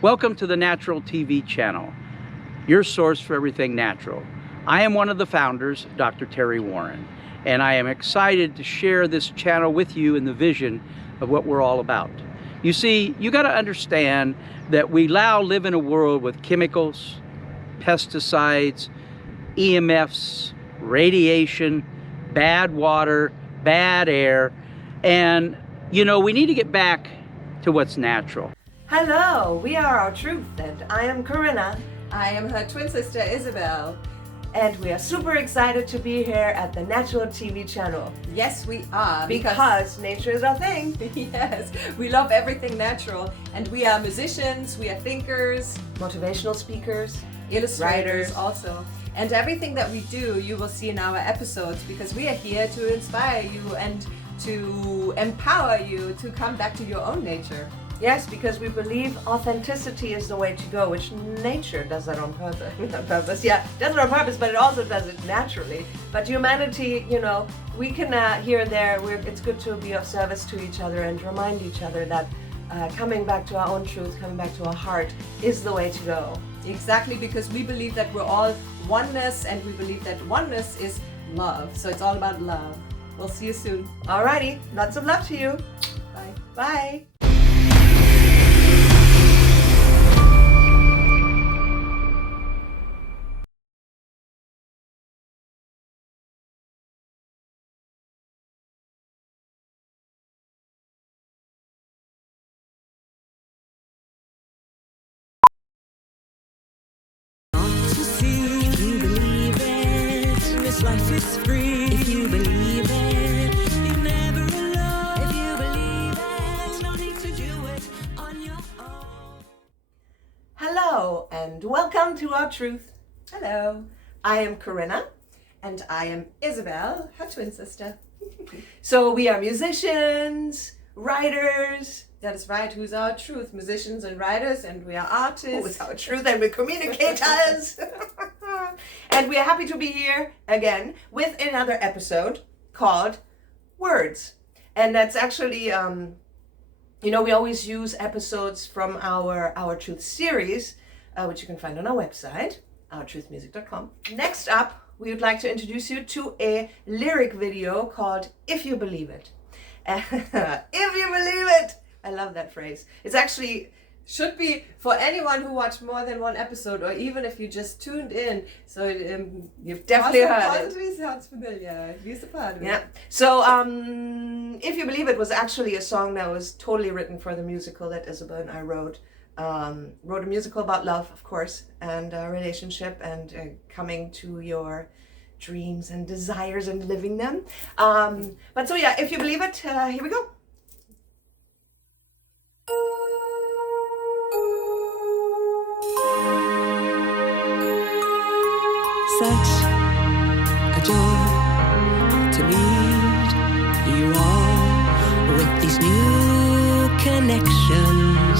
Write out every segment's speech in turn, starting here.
Welcome to the Natural TV channel, your source for everything natural. I am one of the founders, Dr. Terry Warren, and I am excited to share this channel with you in the vision of what we're all about. You see, you got to understand that we now live in a world with chemicals, pesticides, EMFs, radiation, bad water, bad air, and you know, we need to get back to what's natural. Hello, we are Our Truth, and I am Corinna. I am her twin sister, Isabel. And we are super excited to be here at the Natural TV channel. Yes, we are. Because nature is our thing. Yes, we love everything natural. And we are musicians, we are thinkers, motivational speakers, illustrators writers also. And everything that we do, you will see in our episodes, because we are here to inspire you and to empower you to come back to your own nature. Yes, because we believe authenticity is the way to go, which nature does that on purpose. Does it on purpose, but it also does it naturally. But humanity, you know, we can here and there, it's good to be of service to each other and remind each other that coming back to our own truth, coming back to our heart is the way to go. Exactly, because we believe that we're all oneness, and we believe that oneness is love. So it's all about love. We'll see you soon. Alrighty, lots of love to you. Bye. Bye. Life is free if you believe it. You're never alone if you believe it. No need to do it on your own. Hello and welcome to Our Truth. Hello. I am Corinna. And I am Isabel, her twin sister. So we are musicians, writers. That is right. Who's Our Truth? Musicians and writers, and we are artists. Who's Our Truth, and we're communicators. And we are happy to be here again with another episode called Words. And that's actually, you know, we always use episodes from our Truth series, which you can find on our website, ourtruthmusic.com. Next up, we would like to introduce you to a lyric video called If You Believe It. If you believe it! I love that phrase. It's actually should be for anyone who watched more than one episode, or even if you just tuned in. So you've definitely heard it. Possibly sounds familiar. At least a part of it. Yeah. So If You Believe It was actually a song that was totally written for the musical that Isabel and I wrote. Wrote a musical about love, of course, and relationship, and coming to your dreams and desires and living them. But so yeah, If You Believe It, here we go. Such a joy to meet you all. With these new connections,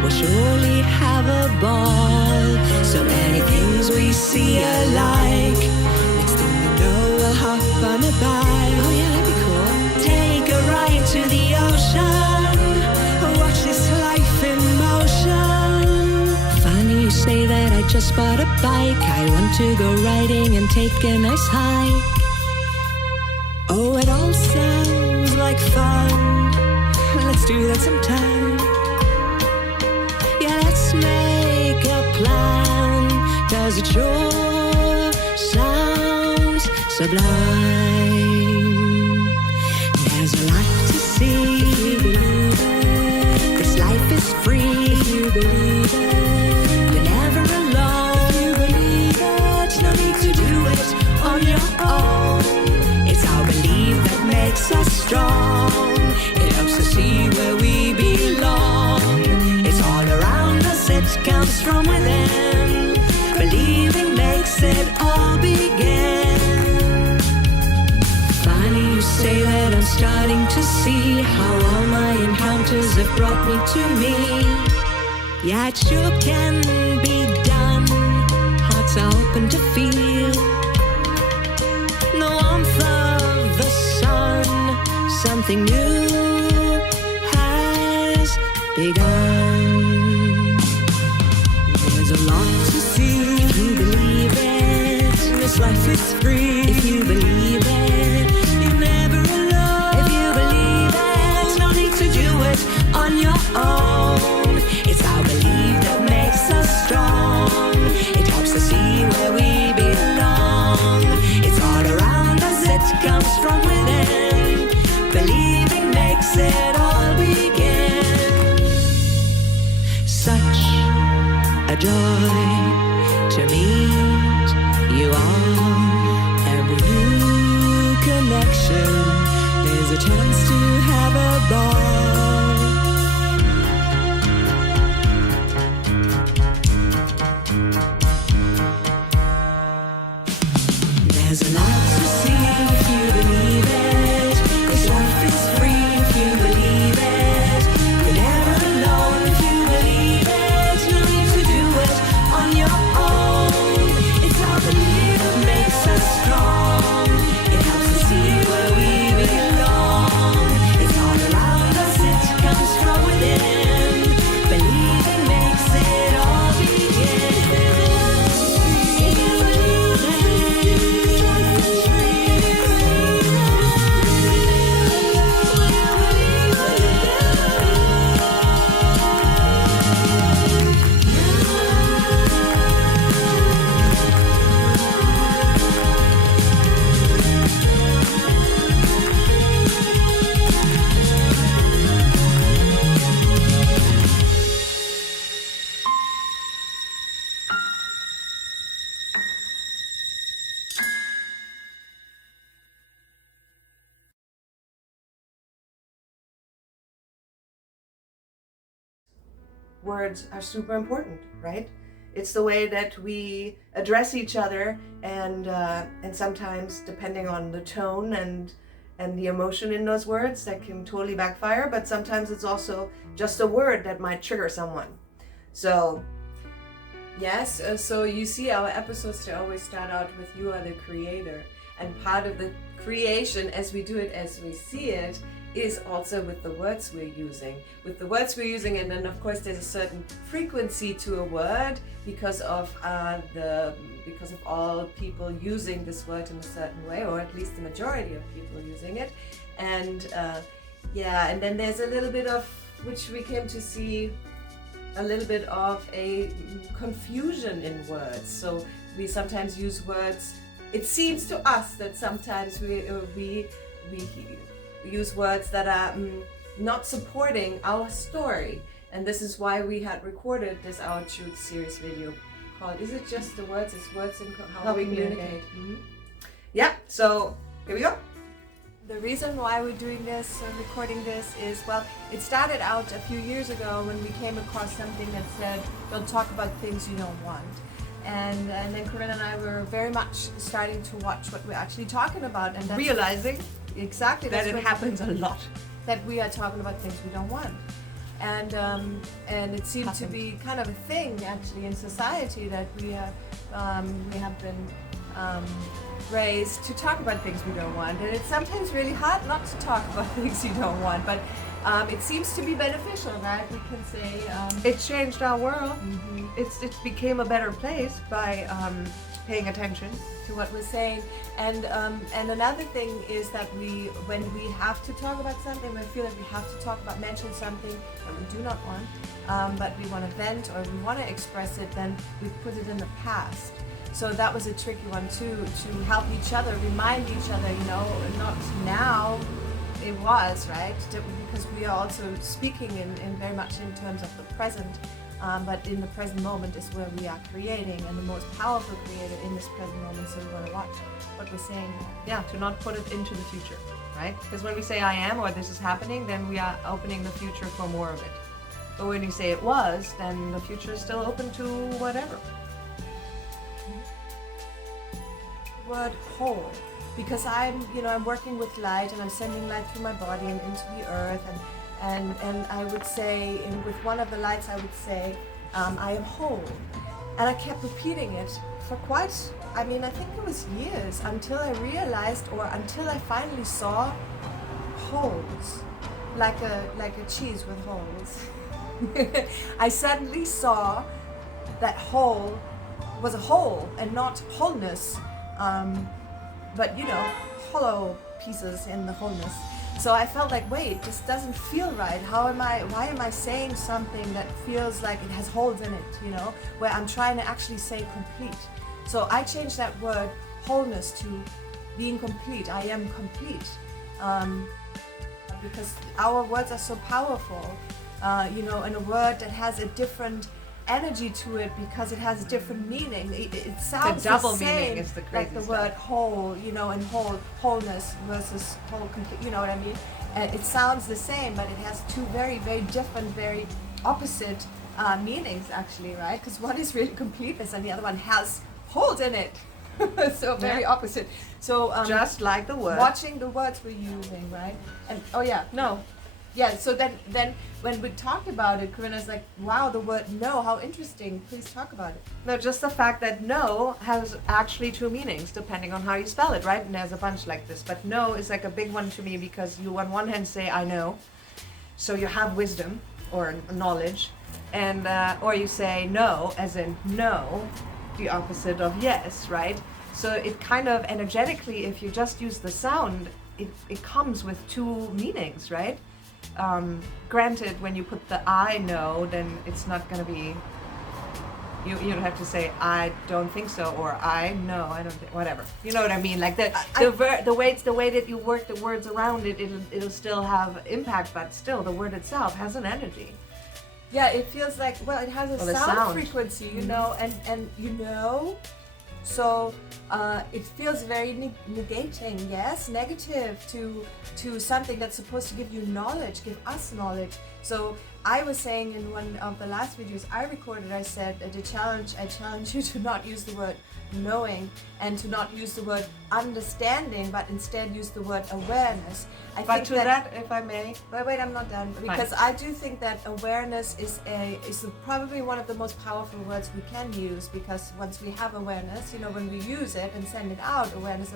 we'll surely have a ball. So many things we see alike. Next thing you know, we'll hop on a bike. Oh yeah, that'd be cool. Take a ride to the ocean. Watch this life in motion. Funny you say that, I just bought a bike. I want to go riding and take a nice hike. Oh, it all sounds like fun. Let's do that sometime. Yeah, let's make a plan, 'cause it sure sounds sublime. There's a lot to see if you believe it. This life is free if you believe it. You're never alone if you believe it. No need to do it on your own. It's our belief that makes us strong. It helps us see where we belong. It's all around us, it comes from within. Believing makes it all begin. Finally you say that, I'm starting to see how all my encounters have brought me to me. Yeah, it sure can be done. Hearts are open to feel the warmth of the sun. Something new has begun. 'cause life is free if you believe it. You're never alone if you believe it. No need to do it on your own. It's our belief that makes us strong. It helps us see where we belong. It's all around us, it comes from within. Believing makes it all begin. Such a joy to meet you all. Every new connection is a chance to have a ball. There's a lot to see if you believe it. 'Cause life is free if you believe it. You're never alone if you believe it. No need to do it on your own. It's our belief that makes us strong. It helps us see where we belong. It's all around us, it comes from within. Believing makes it all begin. If you believe it, life is Words are super important, right? It's the way that we address each other, and sometimes depending on the tone and the emotion in those words, that can totally backfire. But sometimes it's also just a word that might trigger someone. So Yes, so you see our episodes, they always start out with "You are the creator," and part of the creation, as we do it, as we see it, is also with the words we're using. And then of course there's a certain frequency to a word because of all people using this word in a certain way, or at least the majority of people using it. And and then there's a little bit of, which we came to see, a little bit of a confusion in words. So we sometimes use words, it seems to us that sometimes we use words that are not supporting our story. And this is why we had recorded this Our Truth series video called "Is It Just the Words?" It's words and how we communicate. yeah, so here we go. The reason why we're doing this, recording this, is, well, it started out a few years ago when we came across something that said, "Don't talk about things you don't want." And then Corinne and I were very much starting to watch what we're actually talking about, and that's Realizing exactly that it happens a lot. that we are talking about things we don't want. And it seemed to be kind of a thing actually in society that we have been raised to talk about things we don't want, and it's sometimes really hard not to talk about things you don't want, but it seems to be beneficial, right? We can say It changed our world. It became a better place by paying attention. to what we're saying. And another thing is that when we have to talk about something, we feel like we have to mention something that we do not want, but we want to vent or we want to express it, then we put it in the past. So that was a tricky one too, to help each other, remind each other, not now, it was, right? Because we are also speaking in very much in terms of the present. But in the present moment is where we are creating, and the most powerful creator in this present moment, so we want to watch what we're saying. Yeah, to not put it into the future, right? Because when we say "I am" or "this is happening," then we are opening the future for more of it. But when you say "it was," then the future is still open to whatever. Word whole, because I'm working with light, and I'm sending light through my body and into the earth, and I would say, with one of the lights, I would say, I am whole. And I kept repeating it for I think it was years, until I realized, or until I finally saw holes, like a cheese with holes. I suddenly saw that hole was a hole and not wholeness. but you know, hollow pieces in the wholeness. So I felt like, wait, this doesn't feel right. Why am I saying something that feels like it has holes in it, you know, where I'm trying to actually say complete. So I changed that word wholeness to being complete. I am complete. Because our words are so powerful, you know, and a word that has a different energy to it because it has a different meaning. It sounds double the same, meaning is the crazy like the stuff. word whole, you know, and wholeness versus whole complete. You know what I mean? It sounds the same, but it has two very, very different, very opposite meanings, actually, right? Because one is really completeness, and the other one has holes in it. So very opposite. So Just like the word. watching the words we're using, right? And oh yeah, no. Yeah, so then when we talked about it, Corinna's like, wow, the word no, how interesting. Please talk about it. No, just the fact that no has actually two meanings depending on how you spell it, right? And there's a bunch like this. But no is like a big one to me because you on one hand say I know, so you have wisdom or knowledge, and or you say no as in no, the opposite of yes, right? So it kind of energetically, if you just use the sound, it comes with two meanings, right? Granted, when you put the I know, then it's not going to be, you don't have to say I don't think so or I know I don't think, whatever. You know what I mean? Like the way that you work the words around it, it'll still have impact, but still the word itself has an energy. Yeah, it feels like, well, it has a the sound sound. frequency, you know, and you know, so it feels very negating, yes, negative to something that's supposed to give you knowledge, give us knowledge. So I was saying in one of the last videos I recorded, I said I challenge you to not use the word knowing and to not use the word understanding, but instead use the word awareness. But to that, if I may, Wait, I'm not done. Because I do think that awareness is probably one of the most powerful words we can use, because once we have awareness, you know, when we use it and send it out, awareness,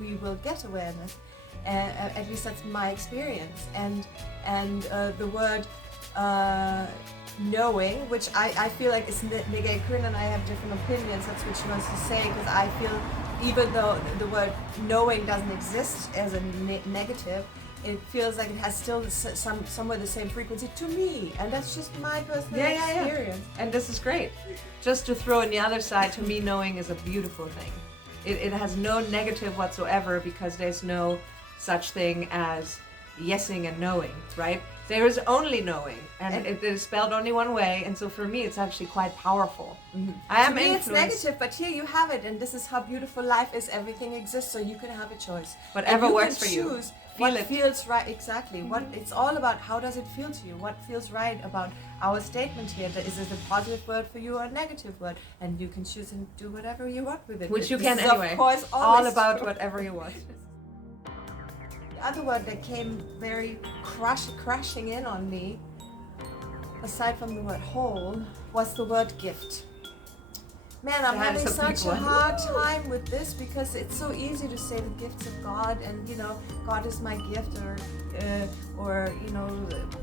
we will get awareness. At least that's my experience. And the word knowing, which I feel like is negative. Corinne and I have different opinions. That's what she wants to say, because I feel even though the word knowing doesn't exist as a negative, it feels like it has still somewhere the same frequency to me, and that's just my personal experience. And this is great. Just to throw in the other side, to me, knowing is a beautiful thing. It has no negative whatsoever, because there's no such thing as yesing and knowing, right? There is only knowing, and it is spelled only one way, and so for me it's actually quite powerful. Mm-hmm. I am To me, it's influenced. negative, but here you have it, and this is how beautiful life is. Everything exists, so you can have a choice. Whatever And works can for you. choose Feel what it. feels right. Exactly. What it's all about. How does it feel to you? What feels right about our statement here? Is it a positive word for you or a negative word? And you can choose and do whatever you want with it. Which you This can is, anyway. Of course, All always about true. whatever you want. The other word that came very crashing in on me, aside from the word whole, was the word gift. Man, I'm That is having a big such a one. hard time with this, because it's so easy to say the gifts of God, and you know, God is my gift, or you know,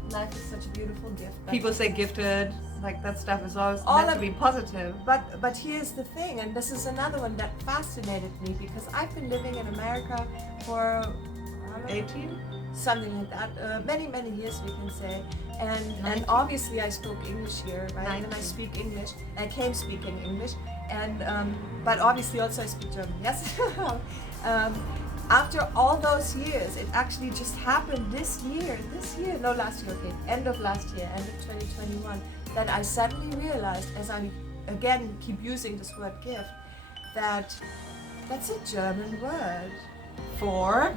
life is such a beautiful gift. But People say gifted, like that stuff is always All meant to of- be positive. But here's the thing, and this is another one that fascinated me, because I've been living in America for I don't know, 18? something like that, many years we can say, and 19. obviously I spoke English here, right? 19. And I speak English. I came speaking English, and but obviously also I speak German. Yes. After all those years, it actually just happened last year, okay, end of last year, end of 2021, that I suddenly realized, as I again keep using this word gift, that that's a German word.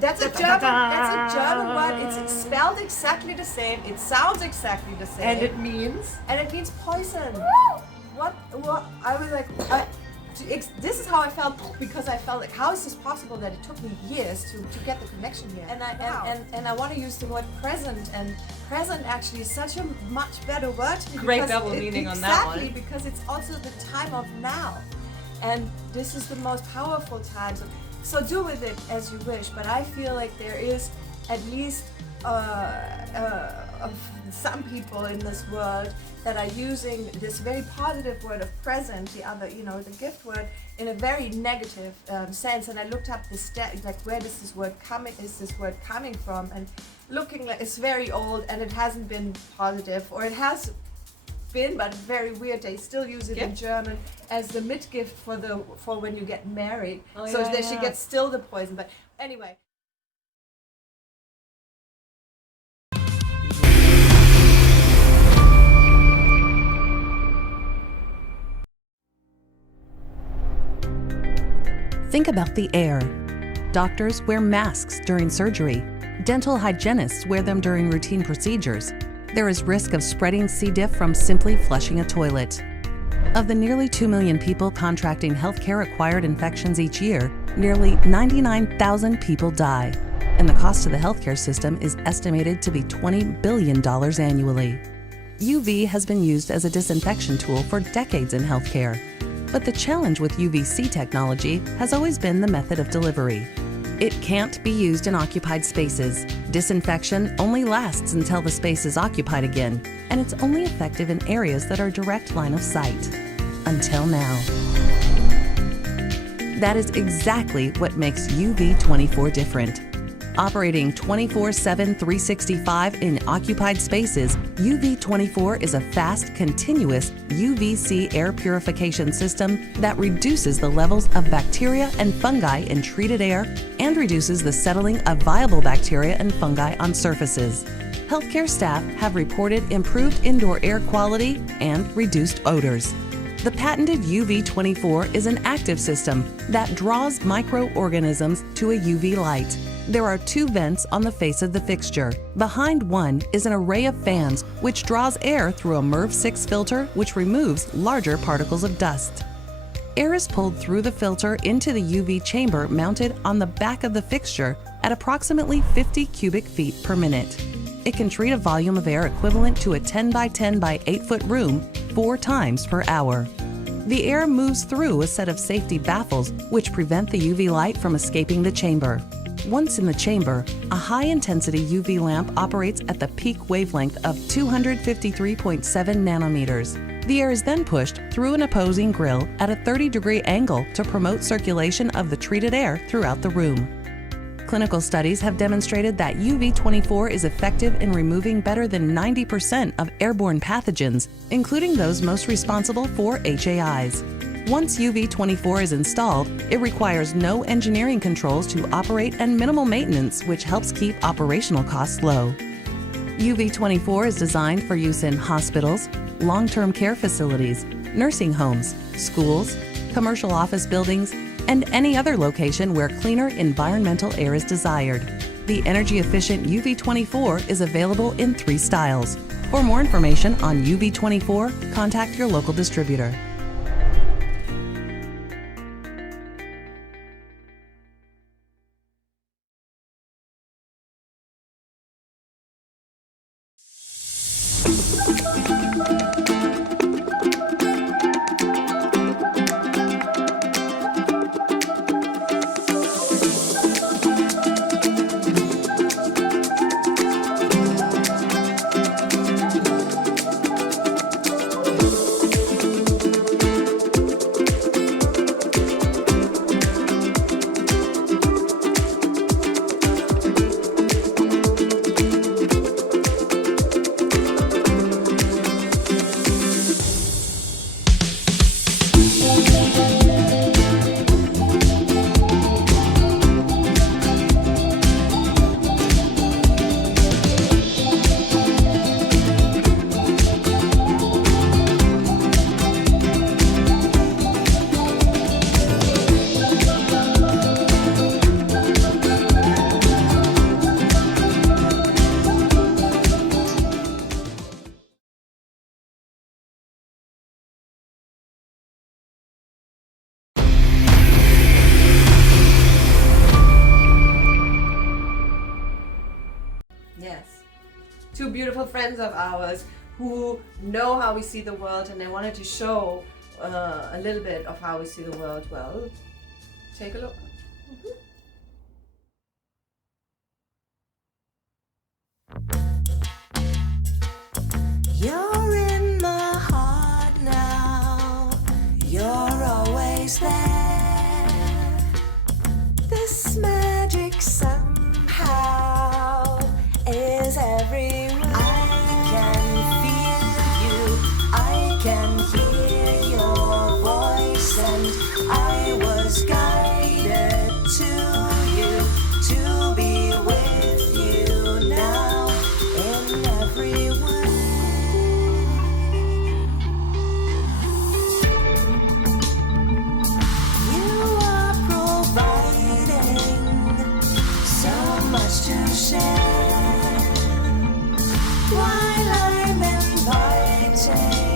That's a German word. It's spelled exactly the same. It sounds exactly the same. And it means? And it means poison. What? I was like, this is how I felt, because I felt like, how is this possible that it took me years to get the connection here? And I want to use the word present, and present actually is such a much better word to me. Great because double meaning on that one. Exactly, because it's also the time of now. And this is the most powerful time. So do with it as you wish, but I feel like there is at least of some people in this world that are using this very positive word of present, the other, the gift word, in a very negative sense. And I looked up like where is this word coming from? And looking like it's very old and it hasn't been positive, or it has been, but very weird. They still use it in German as the Mitgift for when you get married. She gets still the poison. But anyway. Think about the air. Doctors wear masks during surgery. Dental hygienists wear them during routine procedures. There is risk of spreading C. diff from simply flushing a toilet. Of the nearly 2 million people contracting healthcare-acquired infections each year, nearly 99,000 people die, and the cost to the healthcare system is estimated to be $20 billion annually. UV has been used as a disinfection tool for decades in healthcare. But the challenge with UVC technology has always been the method of delivery. It can't be used in occupied spaces. Disinfection only lasts until the space is occupied again, and it's only effective in areas that are direct line of sight. Until now. That is exactly what makes UV24 different. Operating 24/7, 365 in occupied spaces, UV24 is a fast, continuous UVC air purification system that reduces the levels of bacteria and fungi in treated air and reduces the settling of viable bacteria and fungi on surfaces. Healthcare staff have reported improved indoor air quality and reduced odors. The patented UV24 is an active system that draws microorganisms to a UV light. There are 2 vents on the face of the fixture. Behind one is an array of fans which draws air through a MERV 6 filter which removes larger particles of dust. Air is pulled through the filter into the UV chamber mounted on the back of the fixture at approximately 50 cubic feet per minute. It can treat a volume of air equivalent to a 10 by 10 by 8 foot room 4 times per hour. The air moves through a set of safety baffles which prevent the UV light from escaping the chamber. Once in the chamber, a high-intensity UV lamp operates at the peak wavelength of 253.7 nanometers. The air is then pushed through an opposing grill at a 30-degree angle to promote circulation of the treated air throughout the room. Clinical studies have demonstrated that UV24 is effective in removing better than 90% of airborne pathogens, including those most responsible for HAIs. Once UV24 is installed, it requires no engineering controls to operate and minimal maintenance, which helps keep operational costs low. UV24 is designed for use in hospitals, long-term care facilities, nursing homes, schools, commercial office buildings, and any other location where cleaner environmental air is desired. The energy-efficient UV24 is available in 3 styles. For more information on UV24, contact your local distributor. Yes. 2 beautiful friends of ours who know how we see the world, and they wanted to show a little bit of how we see the world. Well, take a look. everyone. I can feel you, I can hear your voice, and I was guided to you to be with you now in every way. You are providing so much to share, while I'm inviting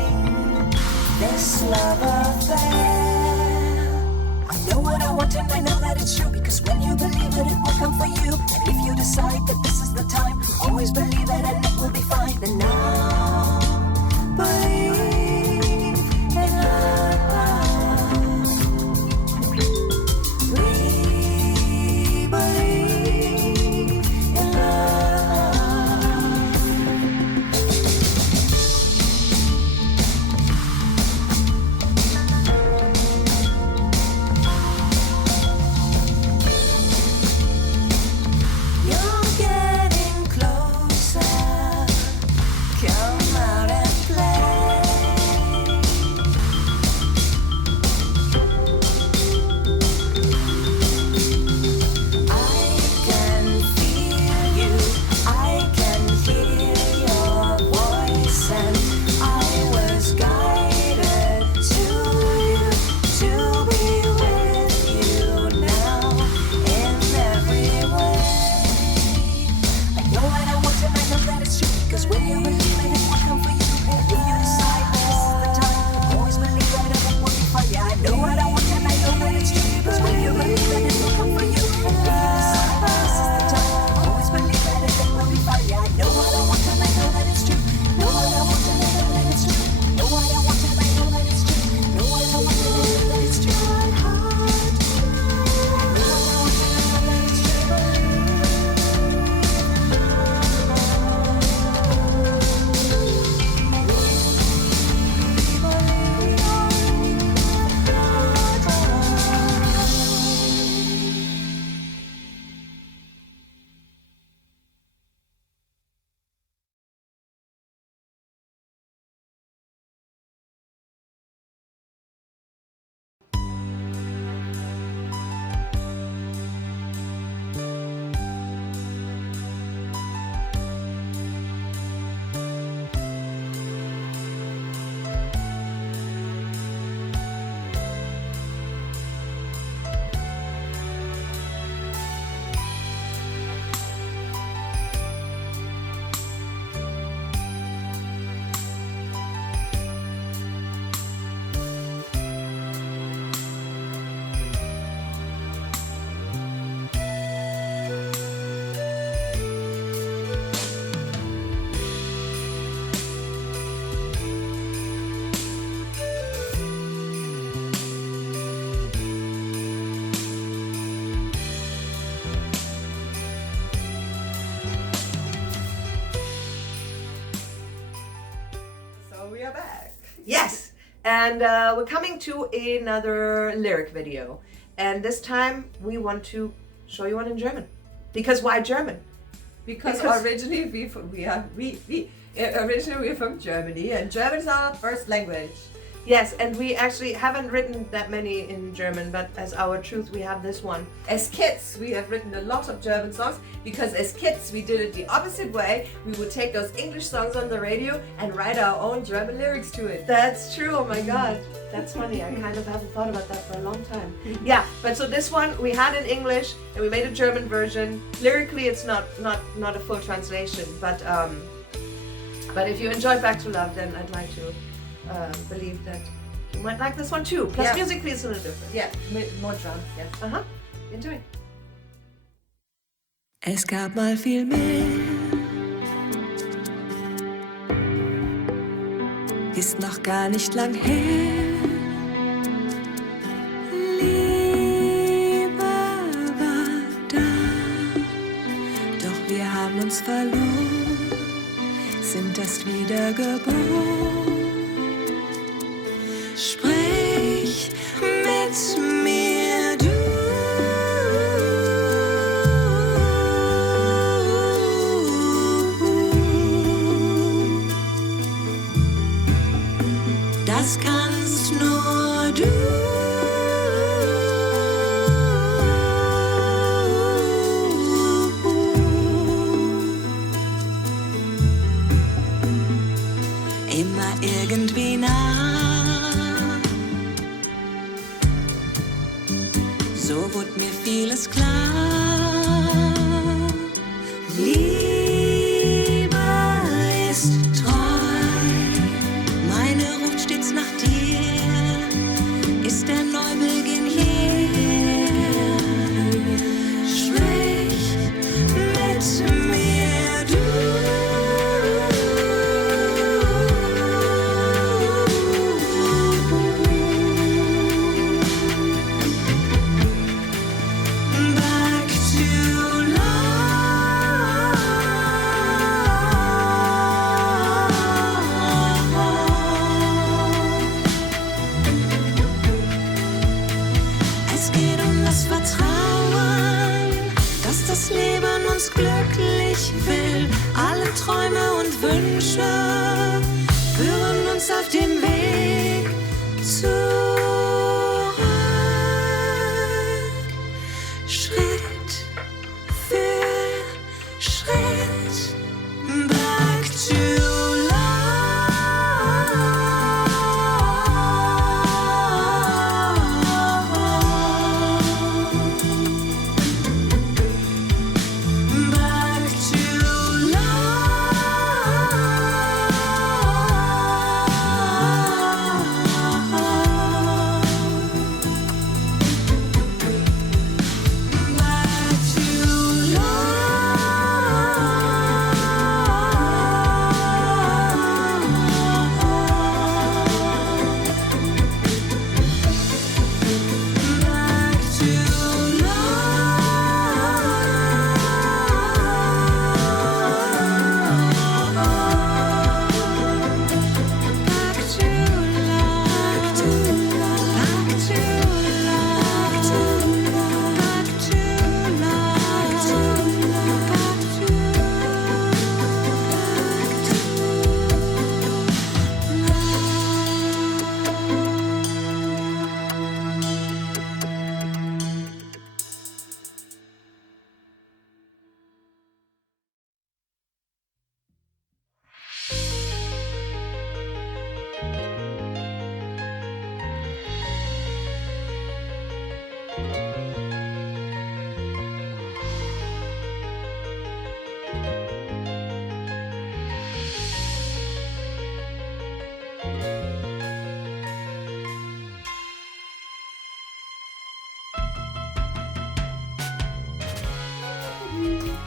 this love affair. I know what I want and I know that it's true, because when you believe it, it will come for you. And if you decide that this is the time, always believe it and it will be fine. And now, believe in love. We believe in love. You're getting closer. Come out and play. I can feel you, I can hear your voice, and I was guided to you to be with you now in every way. I know what I want and I know that it's true, because when you believe it, it will come for you. And if you decide that this is the time, always believe that it will be fine. Yeah, I know what I want and I know that it's true, because when you believe it, it will come for you. And if you decide that this is the time, always believe that it will be fine. Yeah, I know what I want and I know that it's true. Know what I want and I know that it's true. Know what I want and I know that it's true. Know what I want and I know that it's true. My heart, know what I want and I know that it's So we are back. Yes, and we're coming to another lyric video, and this time we want to show you one in German. Because why German? Because Because- originally we're from Germany, and German is our first language. Yes, and we actually haven't written that many in German, but as our truth, we have this one. As kids, we have written a lot of German songs, because as kids we did it the opposite way. We would take those English songs on the radio and write our own German lyrics to it. That's true. Oh my God, that's funny. I kind of haven't thought about that for a long time. Yeah, but so this one we had in English, and we made a German version. Lyrically, it's not a full translation, but if you enjoy Back to Love, then I'd like to believe that you might like this one too. Plus, Yeah. musically, it's a little different. Yeah, with more drums, yes. Enjoy. Es gab mal viel mehr, ist noch gar nicht lang her. Liebe war da, doch wir haben uns verloren, sind erst wieder geboren. Sprich mit mir, du. ich will. Alle Träume und Wünsche führen uns auf dem Weg zurück. Schritt für Schritt. Back to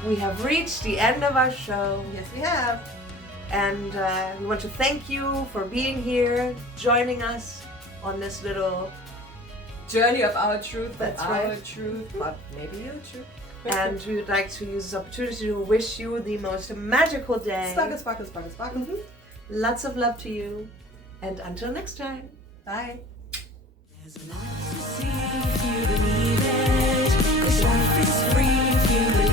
We have reached the end of our show. Yes, we have. And we want to thank you for being here, joining us on this little, Journey of our truth. That's our right. truth, but maybe your truth. and we would like to use this opportunity to wish you the most magical day. Sparkle, sparkle, sparkle, sparkle. Mhm. Lots of love to you, and until next time. Bye. There's a lot to see if you believe it. 'Cause life is free if you believe it.